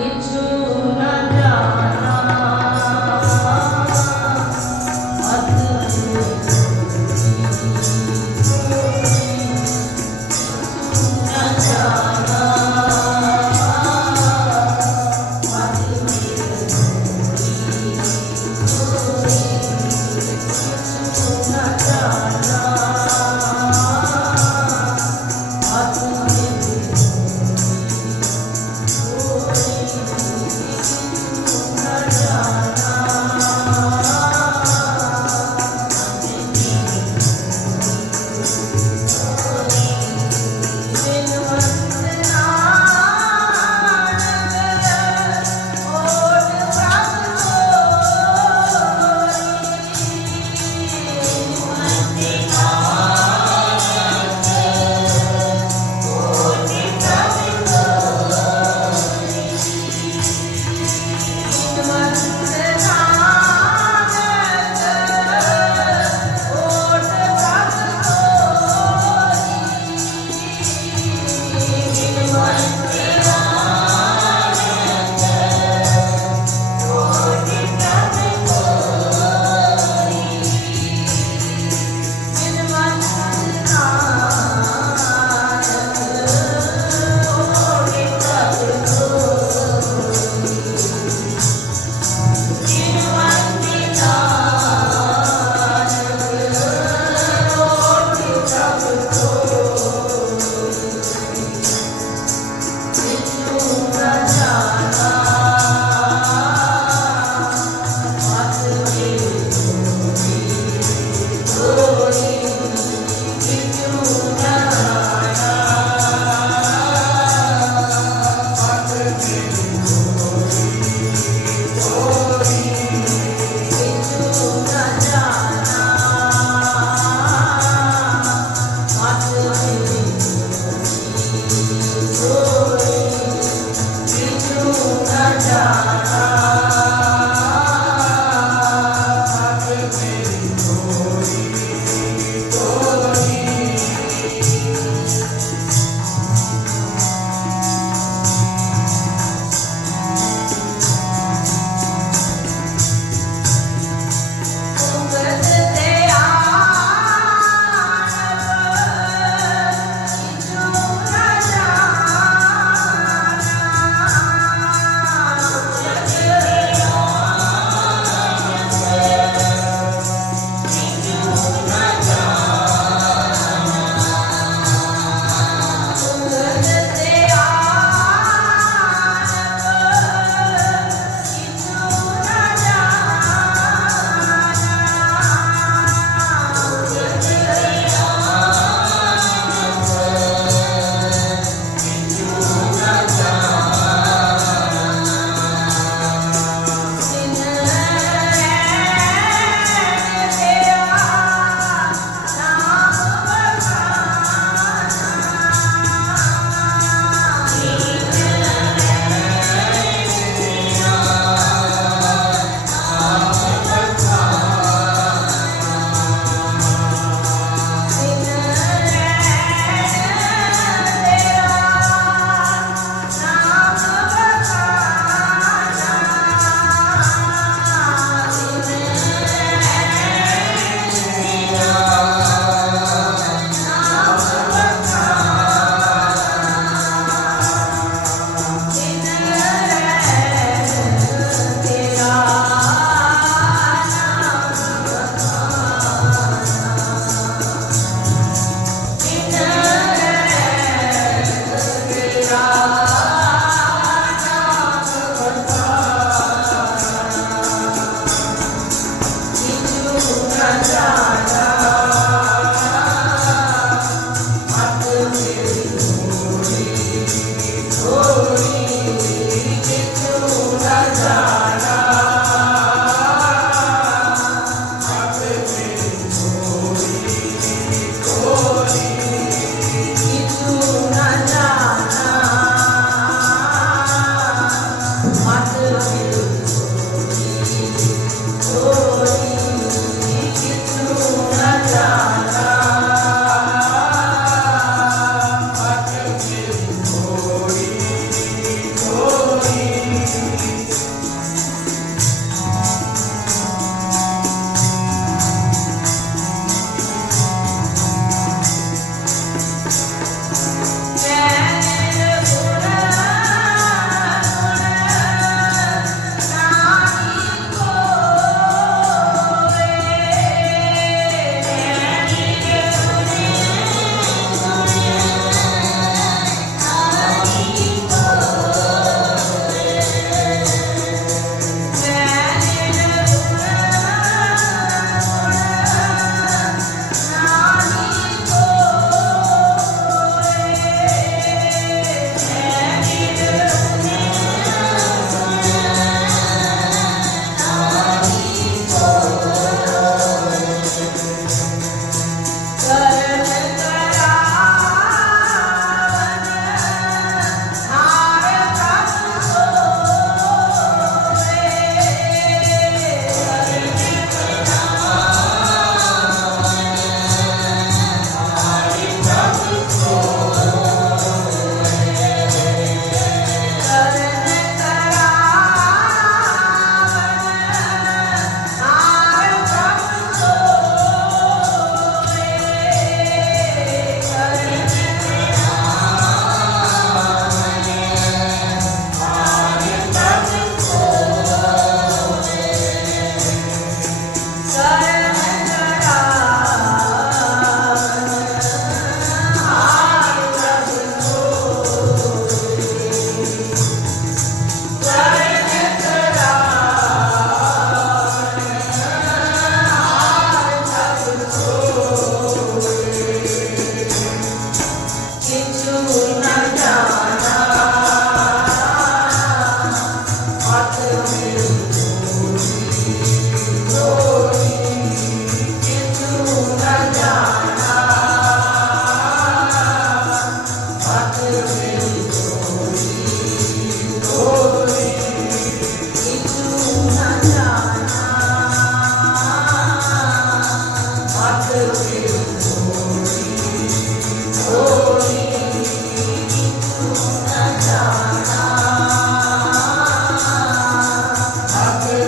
Glory,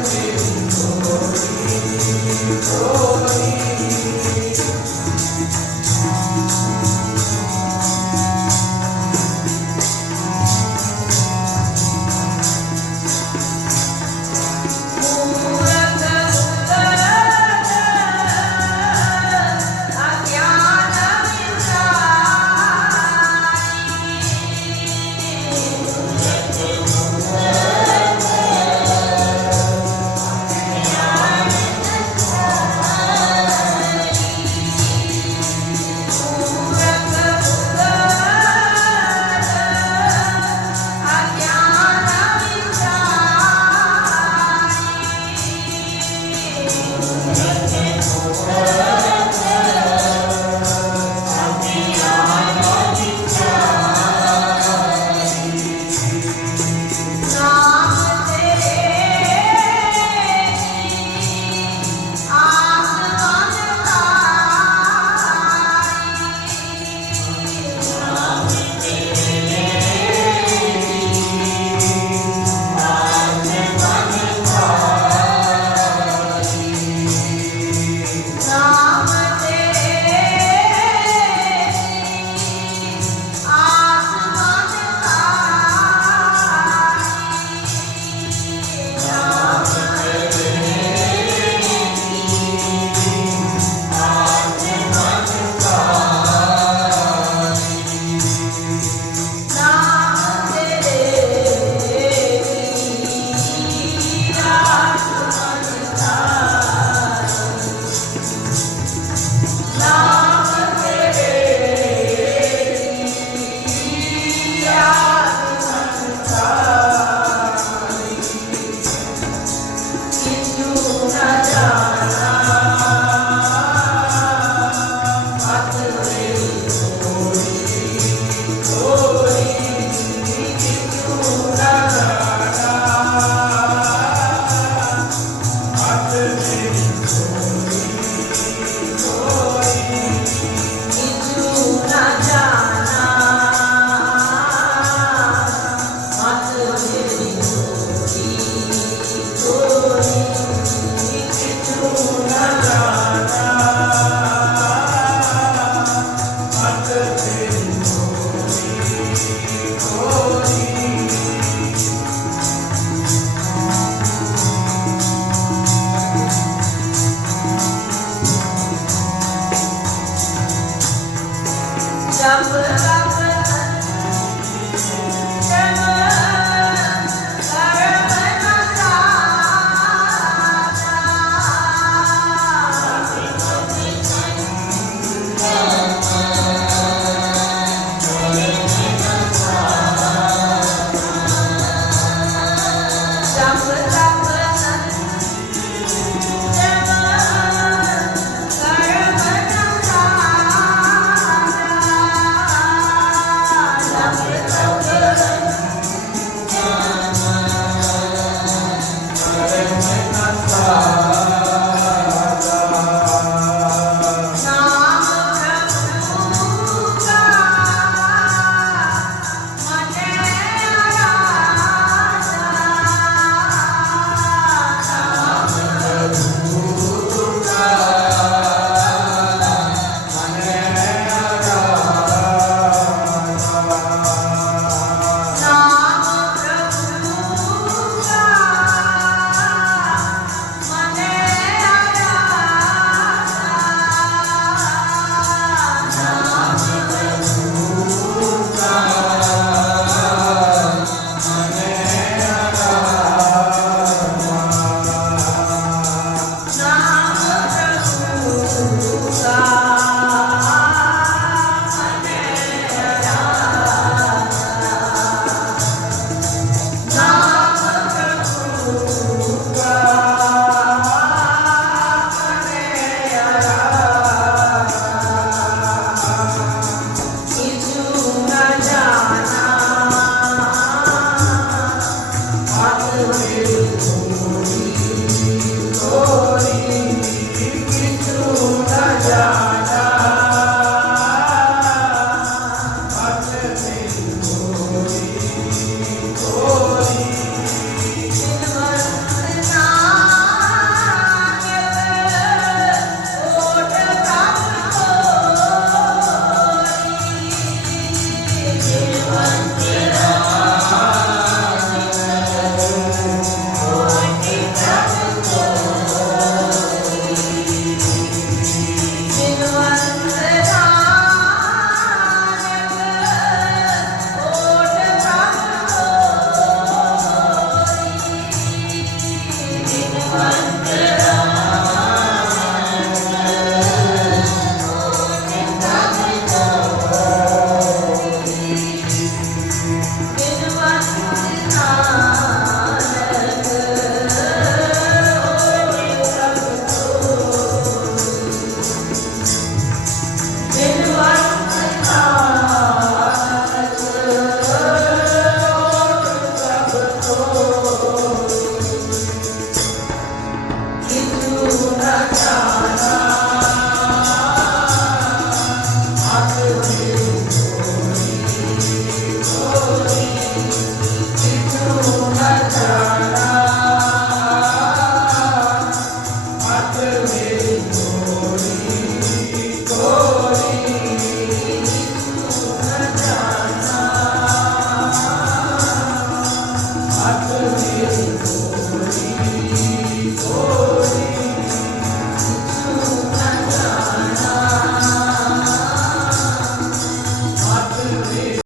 antes.